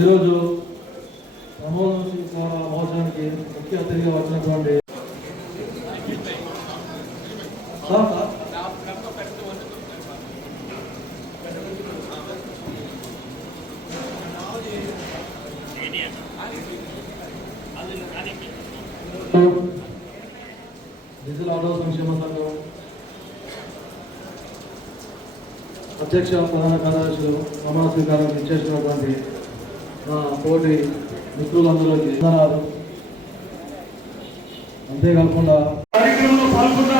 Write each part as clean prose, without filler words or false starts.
ఈరోజు ప్రమోదం మహోత్సవానికి ముఖ్య అతిథిగా వచ్చినటువంటి డీజిల్ ఆటో సంక్షేమ సంఘం అధ్యక్ష ప్రధాన కార్యదర్శులు ప్రమాణ స్వీకారం ఇచ్చేసినటువంటి మా పోటీ మిత్రులందరికీ వందనాలు. అంతేకాకుండా కార్యక్రమంలో పాల్గొన్న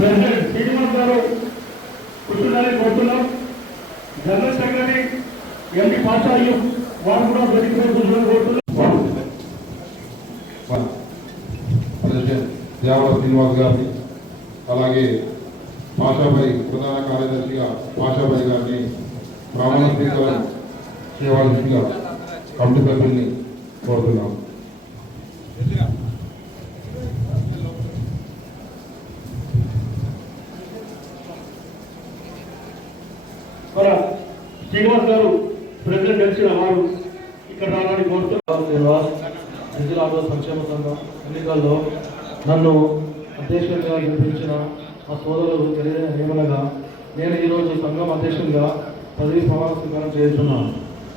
ప్రెసిడెంట్ శ్రీనివాస్ గారు కూర్చున్నారని కోరుతున్నాం. జనరల్ సెక్రటరీ ఎండి పాషాయు వారు కూడా కూర్చున్నారని కోరుతున్నాం. ప్రెసిడెంట్ దేవర శ్రీనివాస్ గారిని, అలాగే పాషాబాయి ప్రధాన కార్యదర్శిగా పాషాబాయి గారిని ప్రమాణ స్వీకారం చేయవలసిందిగా కమిటీ సభ్యుల్ని కోరుతున్నాం. శ్రీనివాస్ గారు ప్రెసిడెంట్ వచ్చిన వారు ఇక్కడ రావాలని కోరుతున్నారు. డీజిల్ ఆటో సంక్షేమ సంఘం ఎన్నికల్లో నన్ను అధ్యక్షుడిగా గెలిపించిన ఆ సోదరులు తెలియజేయమనగా నేను ఈరోజు సంఘం అధ్యక్షుడిగా పదవి ప్రమాణ స్వీకారం చేస్తున్నాను.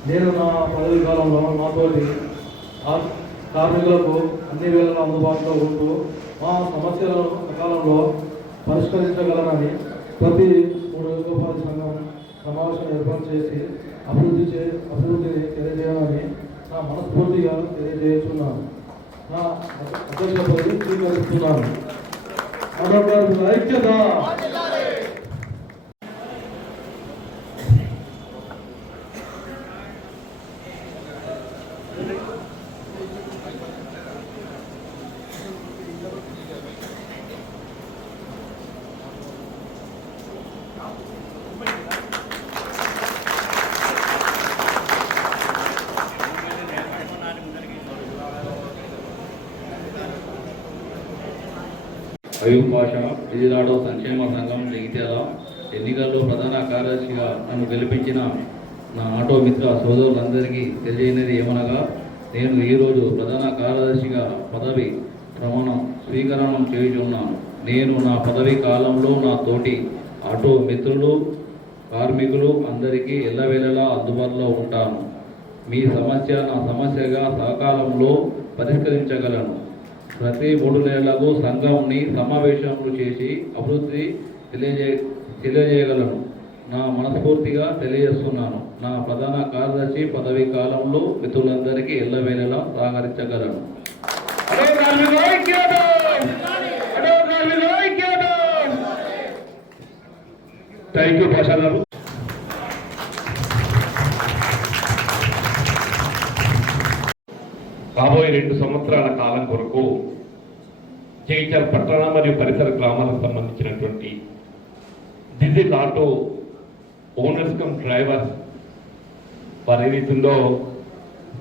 నేను నా పదవి కాలంలో నాతోటి కార్మికులకు అన్ని వేళలా అందుబాటులో ఉంటూ మా సమస్యలను సకాలంలో పరిష్కరించగలనని ప్రతి 3 ఉపాధి సంఘం సమావేశం ఏర్పాటు చేసి అభివృద్ధిని తెలియజేయాలని నా మనస్ఫూర్తిగా తెలియజేస్తున్నాను. నా అధ్యక్ష పదవి స్వీకరిస్తున్నాను. ఐక్యత. అయూబ్ పాషా డీజిల్ ఆటో సంక్షేమ సంఘం జగిత్యాల ఎన్నికల్లో ప్రధాన కార్యదర్శిగా నన్ను గెలిపించిన నా ఆటో మిత్ర సోదరులందరికీ తెలియనిది ఏమనగా నేను ఈరోజు ప్రధాన కార్యదర్శిగా పదవి ప్రమాణ స్వీకరణం చేయుచున్నాను. నేను నా పదవి కాలంలో నా తోటి ఆటో మిత్రులు కార్మికులు అందరికీ ఎల్లవేళలా అందుబాటులో ఉంటాను. మీ సమస్య నా సమస్యగా సకాలంలో పరిష్కరించగలను. ప్రతి 3 నెలలకు సంఘంని సమావేశములు చేసి అభివృద్ధి తెలియజేయగలను. నా మనస్ఫూర్తిగా తెలియజేస్తున్నాను. నా ప్రధాన కార్యదర్శి పదవి కాలంలో మిత్రులందరికీ ఎల్లవేళలా సహకరించగలను. థ్యాంక్ యూ భాషా గారు. రాబోయే 2 సంవత్సరాల కాలం కొరకు జగిత్యాల పట్టణ మరియు పరిసర గ్రామాలకు సంబంధించినటువంటి diesel auto owners come drivers వారు ఏదైతుందో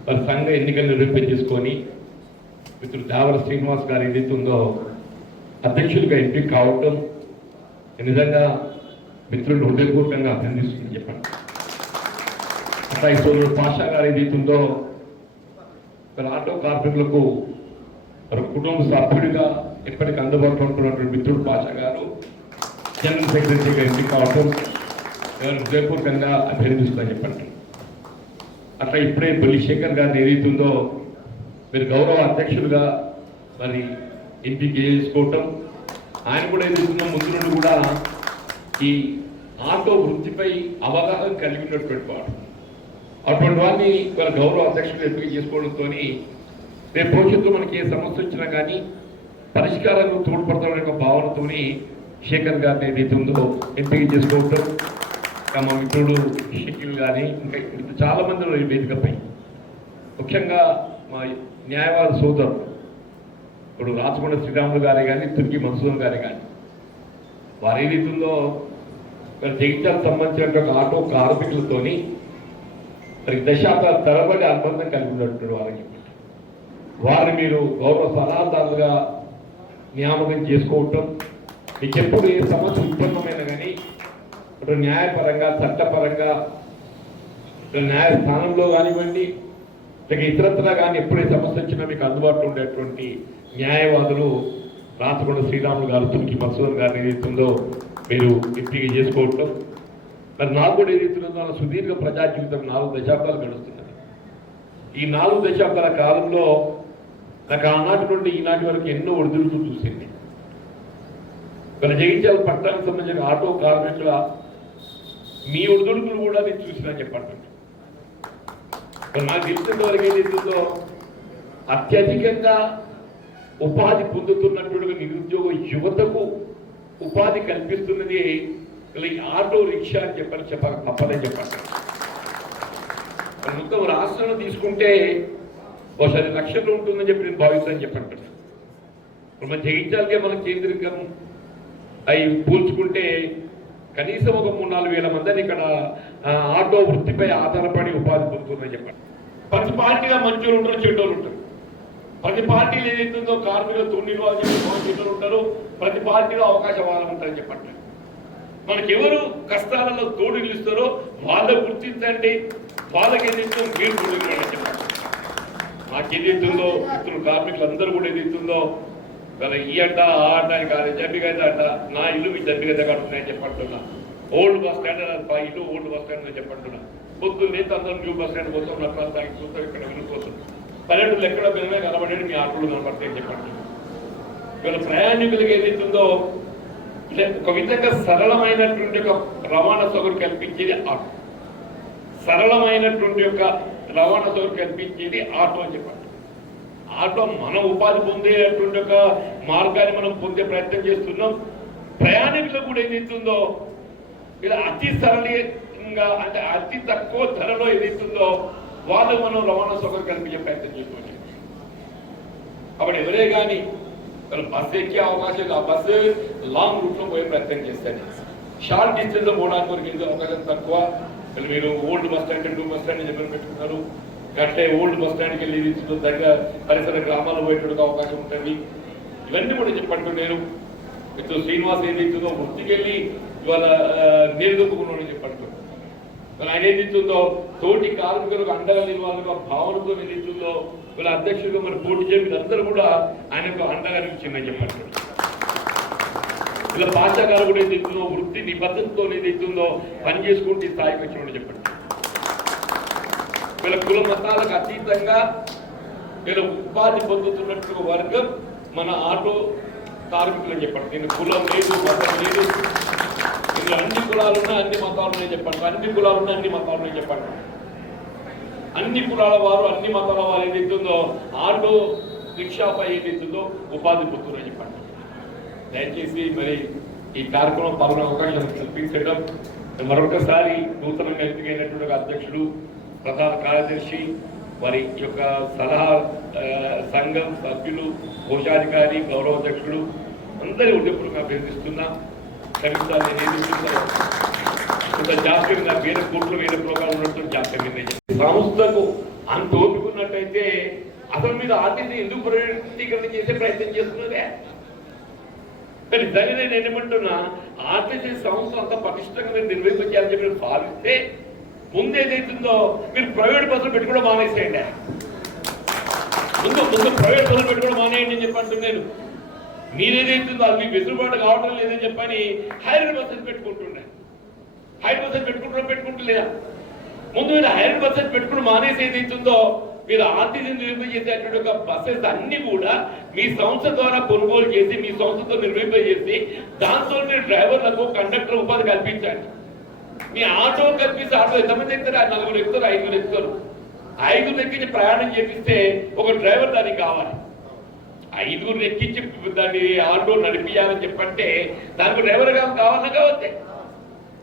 వారి సంఘ ఎన్నికలు నిర్వహించేసుకొని మిత్రుడు దేవర శ్రీనివాస్ గారు ఏదైతుందో అధ్యక్షులుగా ఎంపిక కావటం నిజంగా మిత్రులు హృదయపూర్వకంగా అభినందిస్తుందని చెప్పండి. అట్లా ఈ సోదరుడు పాషా గారు ఏదైతుందో ఆటో కార్మికులకు కుటుంబ సభ్యుడిగా ఎప్పటికీ అందుబాటులో ఉంటున్నటువంటి మిత్రుడు పాషా గారు జనరల్ సెక్రటరీగా ఎంపిక కావటం హృదయపూర్వకంగా అభినందిస్తుందని చెప్పండి. అట్లా ఇప్పుడే బలిశేఖర్ గారిని ఏదైతుందో మీరు గౌరవ అధ్యక్షులుగా మరి ఎంపిక చేసుకోవటం, ఆయన కూడా ఏదైతుందో ముందు నుండి కూడా ఈ ఆటో వృత్తిపై అవగాహన కలిగి ఉన్నటువంటి వాడు. అటువంటి వారిని వాళ్ళ గౌరవ అధ్యక్షులు ఎంపిక చేసుకోవడంతో రేపు భవిష్యత్తులో మనకి ఏ సమస్య వచ్చినా కానీ పరిష్కారాలు తోడ్పడతామనే ఒక భావనతో శేఖర్ గారిని ఏదైతే ఉందో ఎంపిక చేసుకోవటం, మా మిత్రుడు షకీల్ కానీ ఇంకా చాలా మంది ఈ వేదికపై ముఖ్యంగా మా న్యాయవాద సోదరుడు ఇప్పుడు రాచకొండ శ్రీరాములు గారే కానీ తుర్కి మన్సూర్ గారే కానీ వారు ఏదైతుందో జగిత్యాలకు సంబంధించిన ఆటో కార్మికులతోని మరి దశాబ్దాల తరబడి అనుబంధం కలిగి ఉన్నటువంటి వారికి వారిని మీరు గౌరవ సలహాదారులుగా నియామకం చేసుకోవటం, మీకు ఎప్పుడు ఏ సమస్య ఉత్పన్నమైనా కానీ ఇటు న్యాయపరంగా చట్టపరంగా న్యాయస్థానంలో కానివ్వండి లేక ఇతరత్ర కానీ ఎప్పుడే సమస్య వచ్చినా మీకు అందుబాటులో ఉండేటువంటి న్యాయవాదులు రాచకొండ శ్రీరాములు గారు, తునికి మసూదన్ గారిని ఏదైతుందో మీరు ఎంపిక చేసుకోవటం. మరి నాకు కూడా ఏదైతుందో సుదీర్ఘ ప్రజా జీవితం 4 దశాబ్దాలు గడుస్తున్నది. ఈ 4 దశాబ్దాల కాలంలో నాకు ఆనాటి నుండి ఈనాటి వరకు ఎన్నో ఒడిదుడుకులు చూసింది. మరి జగిత్యాల పట్టణానికి సంబంధించిన ఆటో కార్మికుల మీ ఒడిదుడుకులు కూడా నేను చూసినా చెప్పండి. నాకు తెలిసినంత వరకు ఏదైతుందో అత్యధికంగా ఉపాధి పొందుతున్నటువంటి నిరుద్యోగ యువతకు ఉపాధి కల్పిస్తున్నది ఈ ఆటో రిక్షా అని తప్పదని చెప్పండి. మొత్తం రాష్ట్రంలో తీసుకుంటే బహుశా 10 లక్షలు ఉంటుందని చెప్పి నేను భావిస్తాను చెప్పండి. మన జగిత్యాలకే మనం కేంద్రీకరం అవి పోల్చుకుంటే కనీసం ఒక 3-4 వేల మందిని ఇక్కడ ఆటో వృత్తిపై ఆధారపడి ఉపాధి పొందుతుందని చెప్పండి. ప్రతి పార్టీగా మంచోళ్ళు ఉంటారు, చెడ్డోళ్ళు ఉంటారు. ప్రతి పార్టీలు ఏదైతుందో కార్మికులు తొమ్మిది చెడ్డోళ్ళు ఉంటారు, ప్రతి పార్టీలో అవకాశవాదం ఉంటారని చెప్పండి. మనకెవరు కష్టాలలో తోడు నిలుస్తారో వాళ్ళకు గుర్తించండి, వాళ్ళకి ఏదైతుందో మీరు తోడు చెప్పండి. మాకేదైతుందో మిత్రులు కార్మికులు అందరూ కూడా ఏదైతుందో వాళ్ళ ఈ అంట ఆ అంట కాదు జంబిగడ్డ అంట, నా ఇల్లు మీ జంబిగడ్డ కడుతున్నాయని చెప్పంటున్నా. ఓల్డ్ బస్ స్టాండ్ ఇల్లు ఓల్డ్ బస్ స్టాండ్ అని చెప్పంటున్నా. పొద్దున్న లేదు అందరూ న్యూ బస్ స్టాండ్ కోసం నష్టాలు తాగి చూస్తాం, ఇక్కడ వెళ్ళిపోతుంది. పల్లెటూళ్ళు ఎక్కడ బెల్లమే కనబడేది మీ ఆటోలు కనబడతాయని చెప్పండి. ఇవాళ ప్రయాణికులకి ఏదైతుందో ఒక విధంగా సరళమైనటువంటి ఒక రవాణా సౌకర్యం కల్పించేది ఆటో, సరళమైనటువంటి యొక్క రవాణా సౌకర్యం కల్పించేది ఆటో అని చెప్పండి. ఆటో మనం ఉపాధి పొందేటువంటి ఒక మార్గాన్ని మనం పొందే ప్రయత్నం చేస్తున్నాం. ప్రయాణికులకు కూడా ఏదైతుందో ఇలా అతి సరళంగా అంటే అతి తక్కువ ధరలో ఏదైతుందో వాళ్ళకు మనం రవాణా సౌకర్యం కల్పించే ప్రయత్నం చేసుకోవచ్చు. కాబట్టి ఎవరే కానీ బస్సు ఎక్కే అవకాశం, ఆ బస్సు లాంగ్ రూట్లో పోయే ప్రయత్నం చేస్తాను. షార్ట్ డిస్టెన్స్ పోవడానికి కొరికి అవకాశం తక్కువ. మీరు old bus stand new bus stand చెప్పని పెట్టుకున్నారు, అట్లే ఓల్డ్ బస్ స్టాండ్కి వెళ్ళి దగ్గర పరిసర గ్రామాల్లో పోయేటువంటి అవకాశం ఉంటుంది. ఇవన్నీ కూడా చెప్పండి. నేను ఇప్పుడు శ్రీనివాస్ ఏదైతుందో వృత్తికి వెళ్ళి ఇవాళ నిలదొక్కున్నాడని చెప్పండి. ఆయన ఏదైతుందో తోటి కార్మికులకు అండగా నిలవాలుగా భావనతో ఏదైతుందో వీళ్ళ అధ్యక్షుడిగా మరి పోటీ చేసి వీళ్ళందరూ కూడా ఆయనకు అండగా నిలిచిందని చెప్పండి. ఇలా పాఠశాల కూడా ఏదైతుందో వృత్తి నిబద్ధతతో ఏదైతుందో పని చేసుకుంటే స్థాయికి వచ్చినట్టు చెప్పండి. వీళ్ళ కుల మతాలకు అతీతంగా వీళ్ళ ఉపాధి పొందుతున్నట్టు వర్గం మన ఆటో కార్మికులు చెప్పండి. నేను కులం లేదు, మతం లేదు, ఇందులో అన్ని కులాలు ఉన్నాయి, అన్ని మతాలు ఉన్నాయి చెప్పండి. అన్ని కులాలు ఉన్నాయి, అన్ని మతాలు ఉన్నాయి చెప్పండి. అన్ని కులాల వారు, అన్ని మతాల వారు ఏదైతుందో ఆటో రిక్షాపై ఏదైతుందో ఉపాధి పొందుతున్నారని చెప్పండి. దయచేసి మరి ఈ కార్యక్రమం పాల్గొనే అవకాశం కల్పించడం, మరొకసారి నూతనంగా ఎంపికైనటువంటి అధ్యక్షుడు, ప్రధాన కార్యదర్శి, వారి యొక్క సలహా సంఘం సభ్యులు, కోశాధికారి, గౌరవ అధ్యక్షుడు అందరి ఉద్యోగులుగా అభ్యర్థిస్తున్నా. క్షమించాలి, కొంత జాప్యంగా వేరే కోర్టులు వేరే ప్రోగ్రాం ఉన్నట్టు జాప్యం సంస్థకు అంత ఓపికన్నట్టయితే అసలు మీద ఆర్టీసీ ఎందుకు ప్రైవేటీకరణ చేసే ప్రయత్నం చేస్తున్నదే. కానీ దాన్ని నేను ఏమంటున్నా, ఆర్టీసీ సంస్థ అంత పటిష్టంగా మీరు నిర్వహించాలని చెప్పి మీరు భావిస్తే ముందు ఏదైతుందో మీరు ప్రైవేట్ బస్సులు పెట్టుకోవడం మానేసేయండి. ముందు ప్రైవేట్ బస్సులు పెట్టుకోవడం మానేయండి అని చెప్పంటున్నాను. మీరేదైతుందో అది మీ వెసులుబాటు కావడం లేదని చెప్పని హైర్ బస్సెస్ పెట్టుకుంటున్నాను. హైర్ బస్సెస్ పెట్టుకుంటలేదా? ముందు మీరు హైర్ బస్సెస్ పెట్టుకుని మానేసి ఏదైతుందో మీరు ఆర్టీసీని నిర్వహించేటువంటి ఒక బస్సెస్ అన్ని కూడా మీ సంస్థ ద్వారా కొనుగోలు చేసి మీ సంస్థతో నిర్వహింపజేసి దాంతో మీరు డ్రైవర్లకు కండక్టర్ ఉపాధి కల్పించండి. మీ ఆటో కల్పిస్తే ఆటో ఎంతమంది ఎక్కుతారు? 4 ఎక్కుతారు, 5 ఎక్కుతారు. 5 ఎక్కించి ప్రయాణం చేపిస్తే ఒక డ్రైవర్ దానికి కావాలి. 5 ఎక్కించి దాన్ని ఆటో నడిపియాలని చెప్పంటే దానికి డ్రైవర్ కావాలన్నా కావద్దే.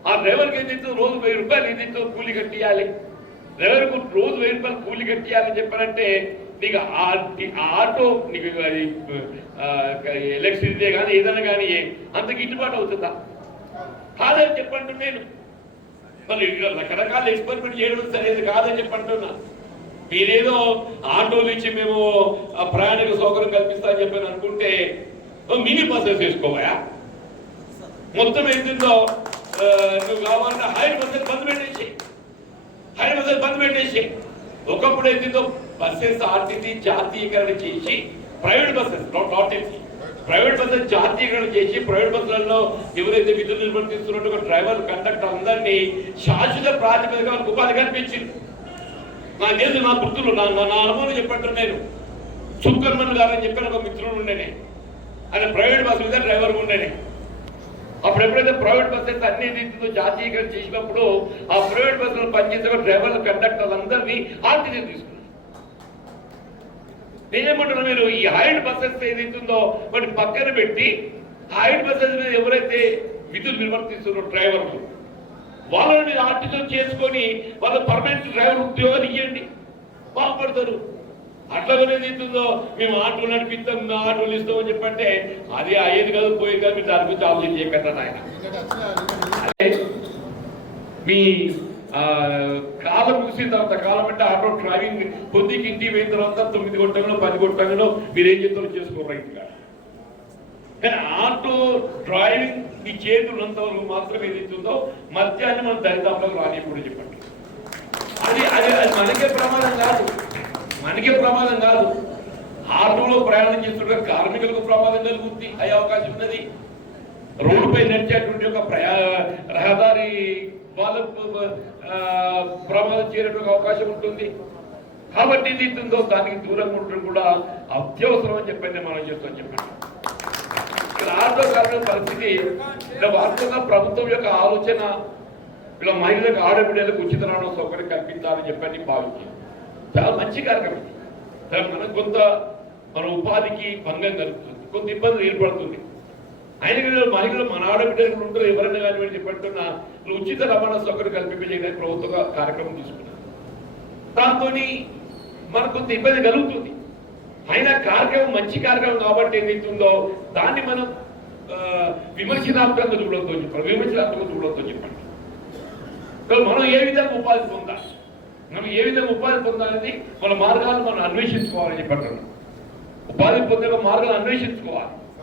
ఆ డ్రైవర్కి ఏదైతే రోజు 1000 రూపాయలు ఏదైతే కూలి కట్టియాలి, డ్రైవర్కు రోజు 1000 రూపాయలు కూలి కట్టియాలని చెప్పారంటే నీకు ఆటో నీకు ఎలక్ట్రిసిటీ కానీ ఏదైనా కానీ అంత గిట్టుబాటు అవుతుందా? కాదని చెప్పండి. నేను మరి రకరకాల ఎక్స్పెరిమెంట్ చేయడం సరైనది కాదని చెప్పి అంటున్నా. మీరేదో ఆటోలు ఇచ్చి మేము ప్రయాణిక సౌకర్యం కల్పిస్తా అని చెప్పి అనుకుంటే మినీ బస్సెస్ వేసుకోవా? మొత్తం ఏంటిందో నువ్వు కావాలంటే హైర్ బస్సెస్ బంద్ పెట్టేసి ఒకప్పుడు ఏంటిందో బస్సెస్ ఆర్టీసీ జాతీయకరణ చేసి ప్రైవేట్ బస్సెస్ ప్రైవేట్ బస్సెస్ జాతీయకరణ చేసి ప్రైవేట్ బస్సులలో ఎవరైతే విధులు నిర్వర్తిస్తున్నట్టు డ్రైవర్ కండక్టర్ అందరినీ శాశ్వత ప్రాతిపదిక వాళ్ళకి ఉపాధి కల్పించింది. నాకు తెలుసు, నా గుర్తులు నా అనుభవం చెప్పంటారు. నేను సుక్కర్మన్ గారు అని చెప్పిన ఒక మిత్రుడు ఉండేనే, ఆయన ప్రైవేట్ బస్సు మీద డ్రైవర్ ఉండేనే. అప్పుడు ఎప్పుడైతే ప్రైవేట్ బస్సెస్ అన్ని రీతిలో జాతీయకరణ చేసినప్పుడు ఆ ప్రైవేట్ బస్సులో పనిచేసే డ్రైవర్లు కండక్టర్లు అందరినీ ఆర్టీసీ తీసుకున్నారు. నేనేమంటున్నా, మీరు ఈ హైడ్ బస్సెస్ ఏదైతుందో వాటి పక్కన పెట్టి హైడ్ బస్సెస్ మీద ఎవరైతే విధులు నిర్వర్తిస్తున్నారో డ్రైవర్లు వాళ్ళని మీరు ఆర్టీసీ చేసుకొని వాళ్ళ పర్మనెంట్ డ్రైవర్ ఉద్యోగాలు ఇవ్వండి, బాగుపడతారు. అట్లాగనే ఏదైతుందో మేము ఆటోలు నడిపిస్తాం, ఆటోలు ఇస్తామని చెప్పంటే అది అయ్యేది కాదు, పోయేది కాదు. మీరు దాని గురించి ఆలోచన చేయకుండా ఆయన మీ కాలం ముగిసిన తర్వాత, కాలం అంటే ఆటో డ్రైవింగ్ కొద్దికి ఇంటికి పోయిన తర్వాత 9 గంటల్లో 10 గంటల్లో మీరేం చేస్తారో చేసుకోరు రైతుగా. కానీ ఆటో డ్రైవింగ్ మీ చేతులంత వరకు మాత్రం ఏదైతుందో మధ్యాహ్నం మన దరిదాపులకు రానియకూడదు చెప్పండి. అది అది అది మనకే ప్రమాదం కాదు. ఆటోలో ప్రయాణం చేస్తుంటే కార్మికులకు ప్రమాదం కలుగుతుంది, అయ్యే అవకాశం ఉన్నది. రోడ్డుపై నడిచేటువంటి ఒక రహదారి వాళ్ళకు ప్రమాదం చేరేటువంటి అవకాశం ఉంటుంది. కాబట్టి ఇది ఇస్తుందో దానికి దూరంగా ఉండడం కూడా అత్యవసరం అని చెప్పండి మనం చేస్తాం చెప్పండి. ఇక్కడ ఆటో కార్మికుల పరిస్థితి ఇలా వాస్తవంగా ప్రభుత్వం యొక్క ఆలోచన ఇలా మహిళలకు ఆడబిడ్డలకు ఉచిత రవాణా సౌకర్యం కల్పించాలని చెప్పని భావించాం. చాలా మంచి కార్యక్రమం. మనకు కొంత మన ఉపాధికి భంగం కలుగుతుంది, కొంత ఇబ్బందులు ఏర్పడుతుంది. అయినా మహిళలు మన ఆడబిడ్డలు ఉంటారు, ఎవరైనా కానీ చెప్పంటున్నా ఉచిత రవాణా సౌకర్యం కల్పించడానికి ప్రభుత్వ కార్యక్రమం తీసుకున్నారు. దాంతో మనకు కొంత ఇబ్బంది కలుగుతుంది. అయినా కార్యక్రమం మంచి కార్యక్రమం కాబట్టి ఏదైతుందో దాన్ని మనం విమర్శనాత్మకంగా చూడొద్దు చెప్పండి. మనం ఏ విధంగా ఉపాధి పొందాలనేది మన మార్గాలను మనం అన్వేషించుకోవాలని చెప్పంటున్నాం. ఉపాధి పొందే మార్గాలు అన్వేషించుకోవాలి.